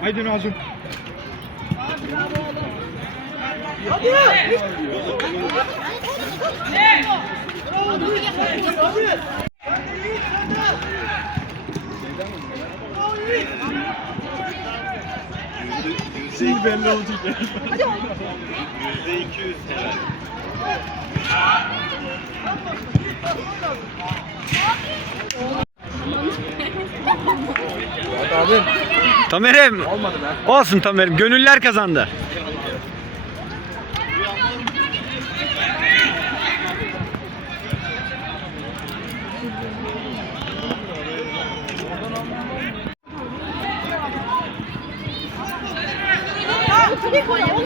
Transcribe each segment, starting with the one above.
Haydi Nazım. Sil belli olacak ya. Abi Tamer'im. olmadı be. Olsun Tamer'im. Gönüller kazandı. Ay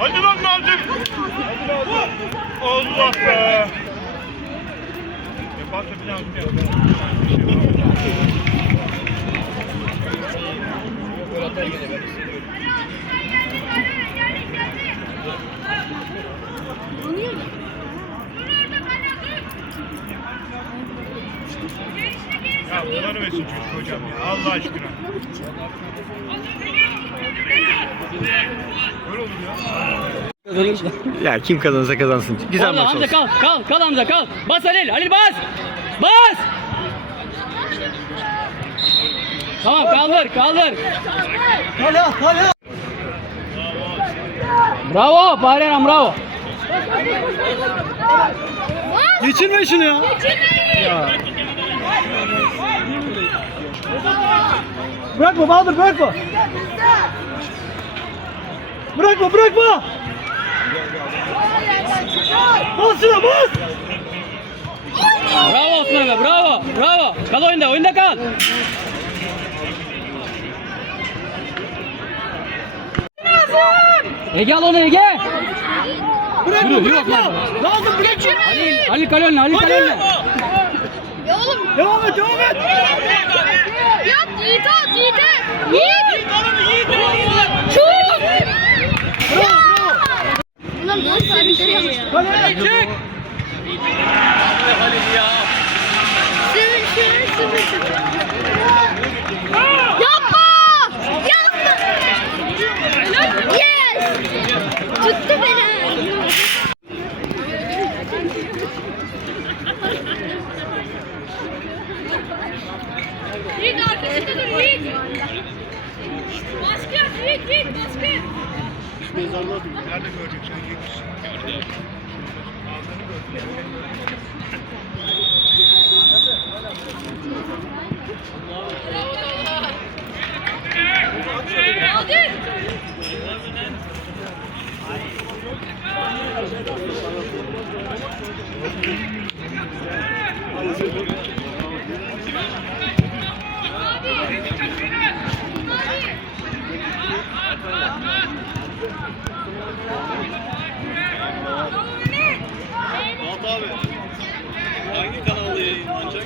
lan Nazım. Allah be. Yaparsa bir daha Ya bunları versin çocuk hocam ya Allah aşkına. Ya. Ya kim kazanırsa kazansın. Güzel Orada maç Hamza olsun. kal, kal, kal Hamza kal. Bas Halil, Halil bas. Bas. Tamam kaldır, kaldır. Hala hala. Bravo, Bahreyn bravo. Geçirme şunu ya. Bırakma Bahadır bırakma. Bırakma bırakma. Bas şuna bas. Bravo Osman bravo, bravo. Kal oyunda, oyunda kal. Ege al onu Ege. Bırakma Yürü, yürü bırakma. Osman. Lazım bırakma. Halil, Halil kal önüne, Halil kal önüne. Ya oğlum. Devam et devam et. Yat Yiğit at Yiğit at. Yiğit. Şut. Ya. Ulan nasıl bir şey ya? Hadi. Çık. Sürün sürün sürün sürün. Yapma. Yapma. Yes. Tuttu beni. Yiğit arkasında dur Yiğit. Baskı yap Yiğit Yiğit baskı. Nerede göreceksin? Hadi. Hangi kanalda yayınlanacak?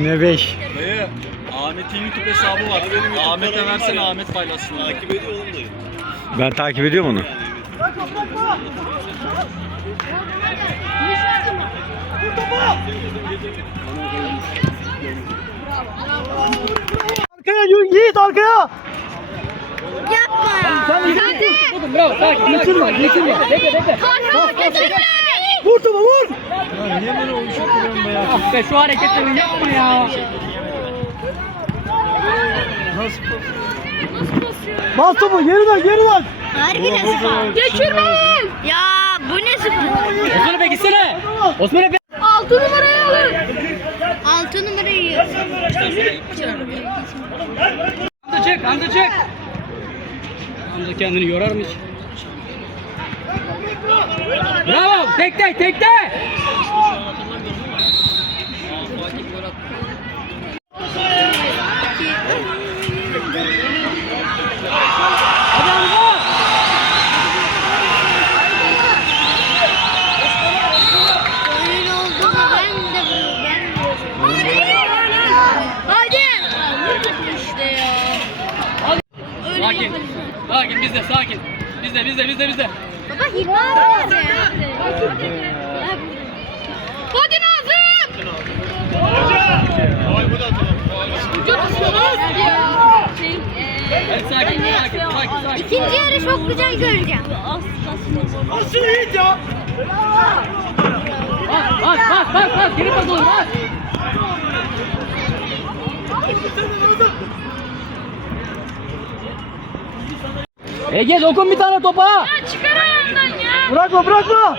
Sine 5. Dayı, Ahmet'in YouTube hesabı var. Ahmet'e versene Ahmet paylaşsın. Takip ediyor oğlum dayı. Ben takip ediyorum onu. Arkaya yürü, Yiğit arkaya. Yapma ya. Sen. Bravo, sakin. Geçirme, geçirme. Bekle, bekle. Kalk geçirme. Vur topu vur. Ah be şu hareketleri yapma ya. Bas topu geri dön geri dön. Harbi ne sıfır? Geçirme. Ya bu ne sıfır? Osman Efe gitsene. Osman Efe. Altı numarayı alın. Altı numarayı. Hamza çık, Hamza çık. Hamza kendini yorar mı hiç? Bravo! Tekte, tekte! Hadi Hamza! Öyle oldu da ben de bu- ben de. Hadi. İşte ya. Öyle Sakin. Sakin bizde, sakin. Bizde, bizde, bizde, bizde. Baba Hilmi abi nerede? Hadi Nazım. Hadi sakin, sakin, sakin, sakin. İkinci yarı çok güzel göreceğim. Nasıl Yiğit ya? Bas, bas, bas, bas, bas. Geri pas olur, bas. Ege dokun bir tane topa. Çıkar ayağından ya. Bırakma bırakma.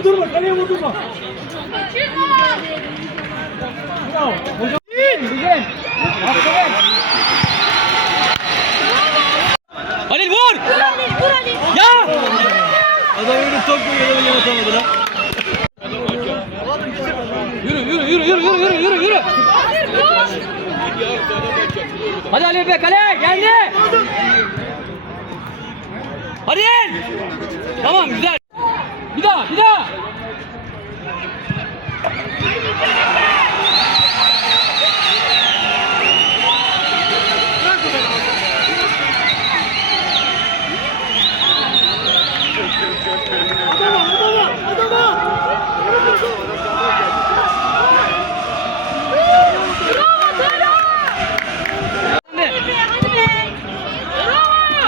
Vurdurma kaleye vurdurma. Bravo. Hocam. Güzel. Aferin. Halil vur. Vur Ali. Ya. Adam öyle top koyuyor yine atamadı lan. Yürü, yürü, yürü, yürü, yürü, yürü, yürü, yürü. Hadi Ali Efe kale geldi. Hadi. Tamam güzel. Bir daha, bir daha. Adama adama adama.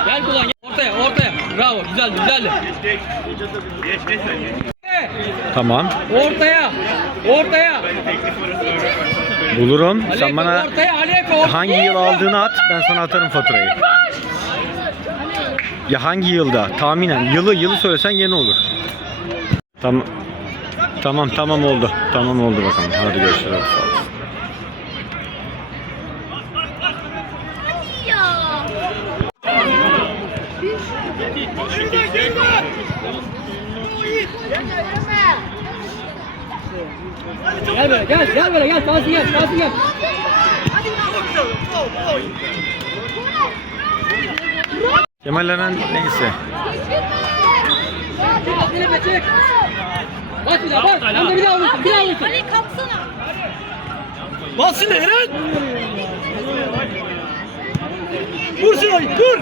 Gel kullan, gel. ortaya, ortaya. Bravo, güzeldi, güzeldi. tamam. Ortaya, ortaya. Bulurum. Ali Sen Efe bana ortaya, Ali Efe ortaya. hangi yıl aldığını at ben sana atarım faturayı. Ya hangi yılda? Tahminen yılı yılı söylesen yeni olur. Tamam. Tamam tamam oldu. Tamam oldu bakalım. Hadi görüşürüz. Sağ olasın. Ya. Gel böyle, gel, gel böyle, gel. Tahsin gel. Kemal Eren neyse. Çek. Bas bir daha, bas. Hem de bir daha vursun, bir daha vursun. Ali kapsana. Bas yine Eren. Vur Sinay vur.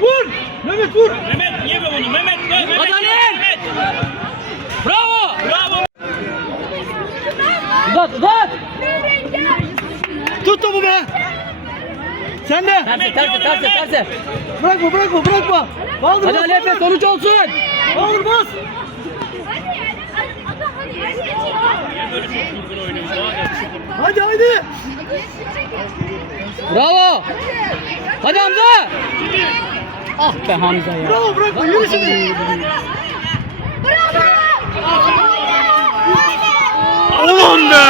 Vur. Mehmet vur. Hadi Halil. Bravo. Bravo. Uzat, uzat. Tut topu be. Sen de. Terse, terse, terse, terse. Bırakma bırakma bırakma. Kaldır Hadi Ali Efe sonuç olsun. Kaldır bas. Hadi hadi. Bravo. Hadi Hamza. Ah be Hamza ya. Bravo bırakma yürü şimdi. Ulan be!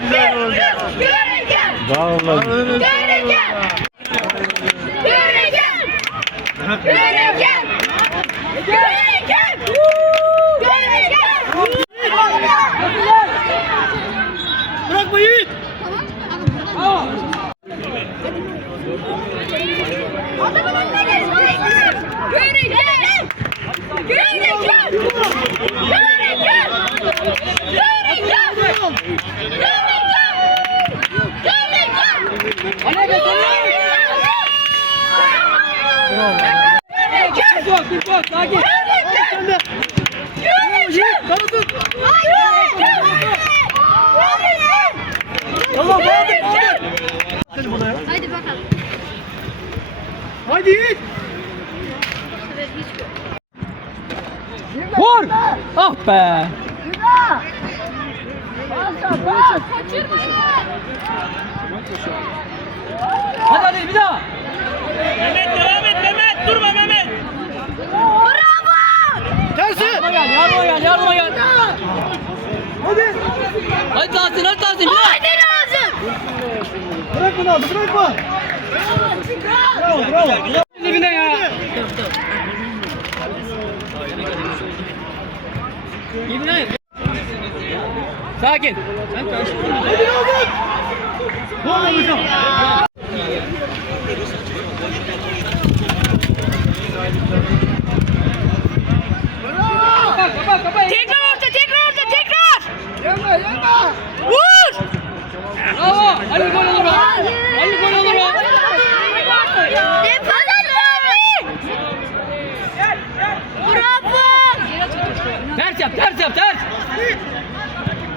Güzel oldu. Vallahi. Bırakma Yiğit. Ali Efe sonuç. Dur bak, dur Tamam bağırdık bağırdık. Hadi buna ya. Hadi bakalım. Hadi Yiğit. Vur! Ah be! Hadi hadi bir daha. Mehmet devam et Mehmet. Durma Mehmet. Tersi. Yardıma gel, yardıma gel, yardıma gel. Hadi. Hadi Tahsin, hadi Tahsin. Haydi lazım. Bırakma Nazlı, bırakma. Bravo, bravo. Dibine ya. Dibine. Sakin. Sen karıştırma. Hadi Nazlı. Bravo hocam. Kapat, kapat, kapat. Tekrar orta, tekrar orta, tekrar. Vur. Bravo. Ali gol olur o. Ali gol olur o. Defans abi. Bravo. Ters yap, ters yap, ters.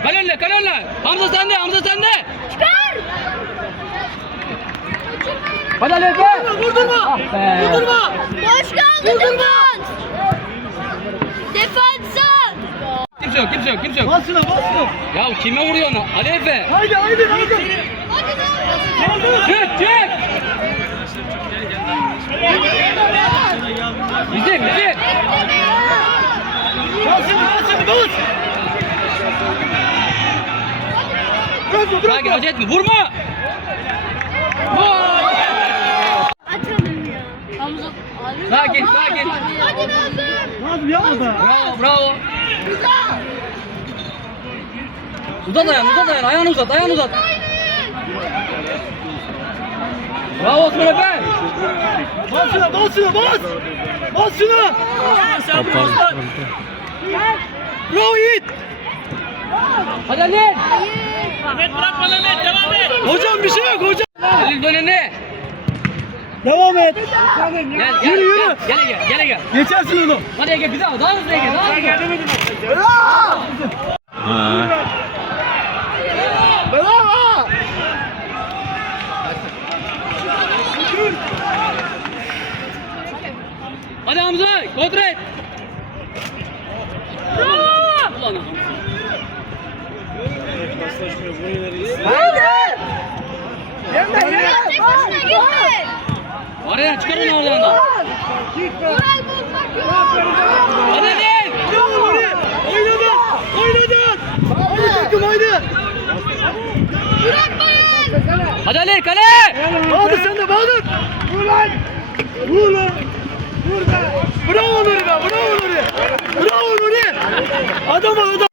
Kal önüne, kal önüne. Hamza sende, Hamza sende. Çıkar. Hadi Ali Efe. Vurdurma. Ah be. Vurdurma. Boş kaldı defans. Defansa. Kimse yok, kimse yok, kimse yok. Bas şuna bas şuna. Ya kime vuruyorsun? Ali Efe. Haydi haydi haydi. Hadi lan. Çık, çık. Bizim, bizim. Bas şimdi bas şimdi bas. Bırakma bırakma. Acele etme. Vurma. Vur. Atalım ya. Hamza. Sakin, sakin. Hadi Nazım. Nazım yapma da. Bravo, bravo. Uzat ayağını, uzat ayağını. Ayağını uzat, ayağını uzat. Bravo Osman Efe. Bas şuna bas şuna bas. Bas şuna. Bravo Yiğit. Hadi Ali. Mehmet bırakma Mehmet devam et. Hocam bir şey yok hocam. Ali önüne. Devam et. Gel, gel, Yürü, yürü. Gel, gel, gel, gel, gel. Geçersin onu. Hadi Ege, bir daha, daha hızlı Ege, daha hızlı. Ha. Bravo. Hadi Hamza, kontrol et. Bravo. Ulan Hamza. Tek başına gitme. Var ya, çıkar onu oradan da. Hadi Nuri. Oynadın. Oynadın. Haydi takım haydi. Hadi Ali, kale. Bahadır sen de Bahadır. Vur lan. Vur lan. Vur be. Bravo Nuri be. Bravo Nuri. Bravo Nuri. Adam ol adam.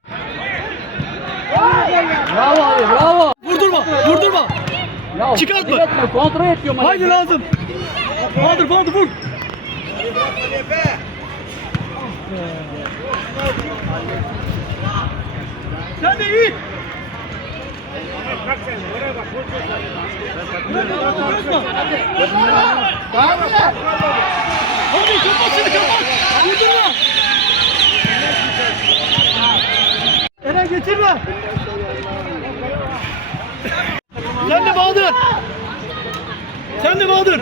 Bravo abi, bravo. Vurdurma. Vurdurma. Ya, Çıkartma. etme, Kontrol et diyorum. Haydi lazım. Bahadır Bahadır vur. Sen de iyi. Hadi kapat şimdi kapat. Vurdurma. Eren getirme. Sen de Bahadır. Sen de Bahadır.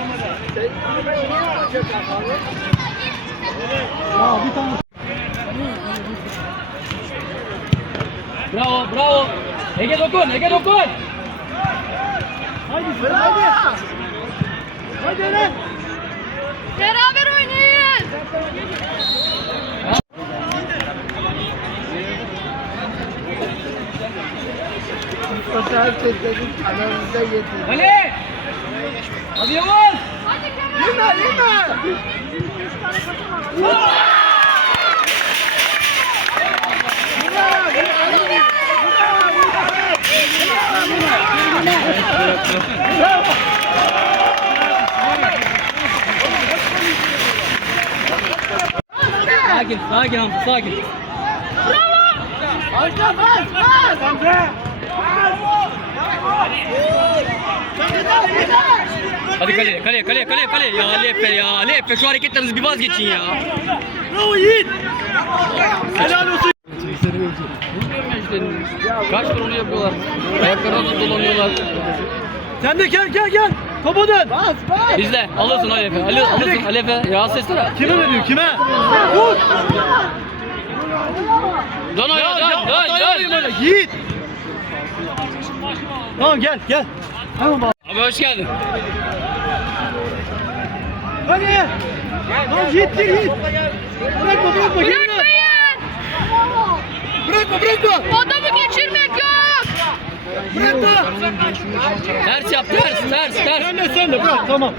Aa, bir tane. Bravo, bravo. Ege dokun, Ege dokun. Haydi sen haydi. Haydi Eren. Beraber oynayın. Ali. Hadi Yavuz. Yeme yeme. Sakin, sakin Hamza, sakin. Hadi kaleye, kaleye, kaleye, kaleye, kaleye. Ya Ali Efe ya, Ali Efe şu hareketlerinizi bir vazgeçin ya. Bravo Yiğit. Helal olsun. Kaç tur onu yapıyorlar. Ayaklarına dolanıyorlar. Sen de gel gel gel. Topa dön. Bas bas. Bizde alırsın Ali Efe. Ali, alırsın Ali Efe. Ya seslere. Kime veriyor kime? Vur. Dön ayağa dön dön dön. Yiğit. Tamam gel gel. Bak. Abi hoş geldin. Hadi. Lan Yiğit gir Yiğit. Bırakma bırakma. Gel lan. Bırakma bırakma. Adamı geçirmek yok. Bırakma. Ters yap ters ters ters. Sen de sen de bırak tamam.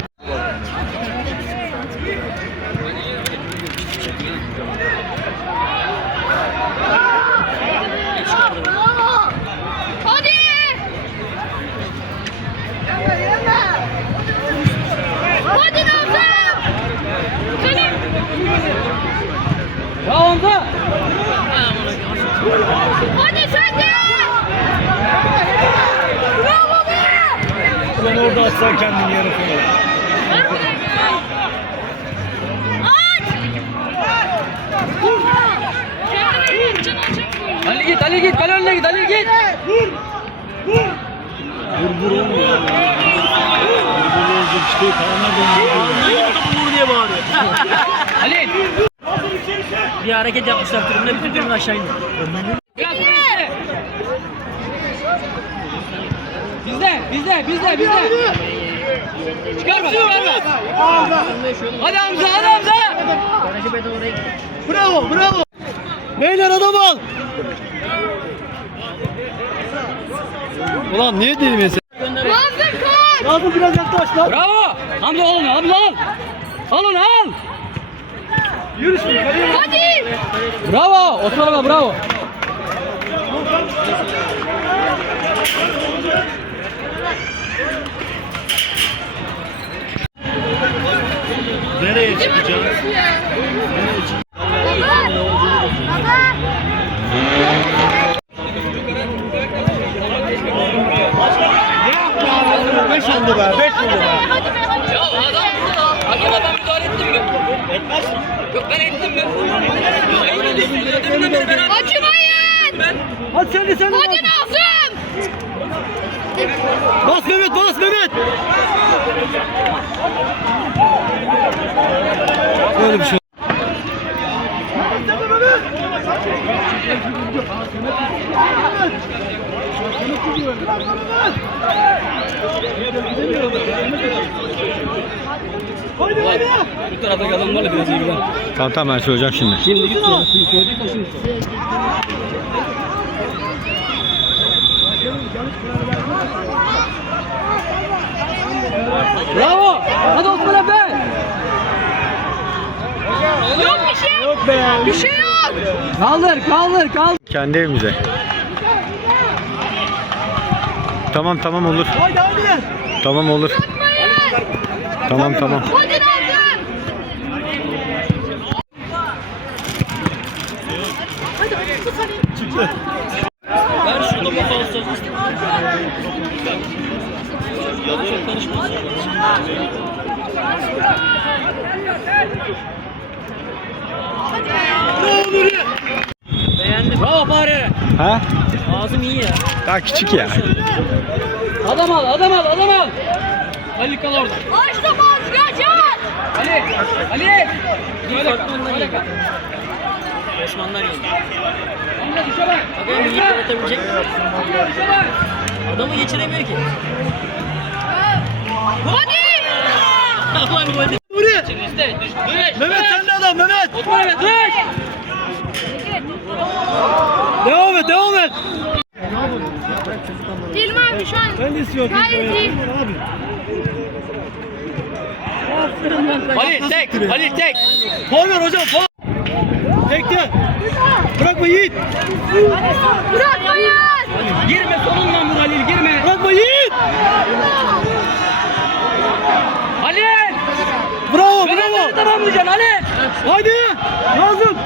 Ya onda. Hadi sen de. Bravo be. Ulan orada atsan kendini yarı açamıyor. Ali git Ali git kale önüne git Ali git. Vur. Vur. Vur vur olmuyor. Vur vur olacak işte. Kaanlar da vur diye bağırıyor. Ali. Bir hareket yapmışlar tribüne, bütün tribün aşağı indi. Biraz bizde. Bizde bizde bizde bizde. Çıkarma çıkarma. Hadi Hamza hadi Hamza. Bravo bravo. Beyler adam al. Ulan niye değil mesela? Nazım kaç. Lazım biraz yaklaş lan. Bravo. Hamza al onu Hamza al. Al onu al. Yürü şimdi kaleye. Hadi. Bravo. Osman'a bravo. Nereye çıkacağız? Baba. Baba. Beş oldu be. Beş oldu be. Hadi be hadi. Ya adam burada. Hakem adam müdahale ettim mi? Etmez. Yok ben ettim mi? Hayır dedim. Deminden beri beraber. Acımayın. Hadi sen de sen de. Hadi Nazım. Bas Mehmet bas Mehmet. Böyle bir şey. Hadi hadi. Bu taraftaki adamlarla biraz ilgilen. Tamam tamam ben söyleyeceğim şimdi. Şimdi git ya. Şimdi koyduk şimdi. Bravo. Hadi Osman Efe. Yok bir şey. Yok be. Bir şey yok. Kaldır kaldır kaldır. Kendi evimize. Tamam tamam olur. Hadi hadi. Tamam olur. Bırakmayın. Tamam tamam. Hadi Nazım. Çıktı. Ver şu topu falso. Çok karışmasın. Bravo Nuri. Beğendim. Bravo Fahri. Ha? Ağzım iyi ya. Daha küçük ya. Adam al adam al adam al. Ali kal orada. Açtı vazgeçer. Ali. Ali. Böyle kal. Böyle kal. Osmanlılar geldi. Bakalım iyi yaratabilecek mi? Adamı geçiremiyor ki. Hadi. Aman hadi. Nuri. İşte düş. Düş. Mehmet sen de adam Mehmet. Osman Efe düş. Devam et devam et. Dilma abi şu an Ben de istiyorum. Gayet iyi. Abi. Ali tek. Ali tek. Ver hocam faul. Tekte. Bırakma Yiğit. bırakmayın. Girme sonundan vur Halil girme. Bırakma Yiğit. Halil. Bravo bravo. tamamlayacaksın Halil. Hadi. Nazım.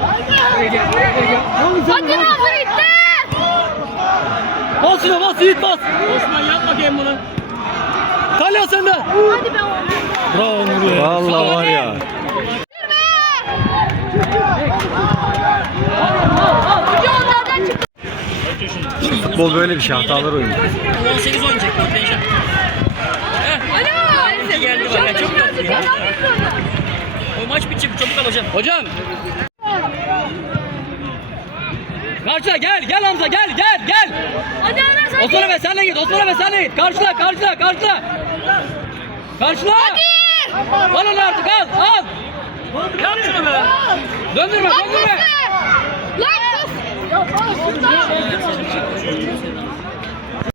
Hadi. Nazım itti. Bas şuna bas Yiğit bas. Osman yap bakayım bunu. Talya sen de. Hadi be oğlum. Bravo Nuri. Vallahi var ya. Futbol böyle bir şey. Hatalar oyunu. 18 oynayacak kontenjan. Alo. geldi bak ya, çok tatlı ya. O maç bitecek çabuk alacağım. Hocam. Karşıla gel gel Hamza gel gel gel. Hadi Anas hadi. Osman Efe sen de git Osman Efe sen de git. Karşıla karşıla karşıla. Karşıla. Al onu artık al al. Yap şunu be. Döndürme döndürme. Lan kız.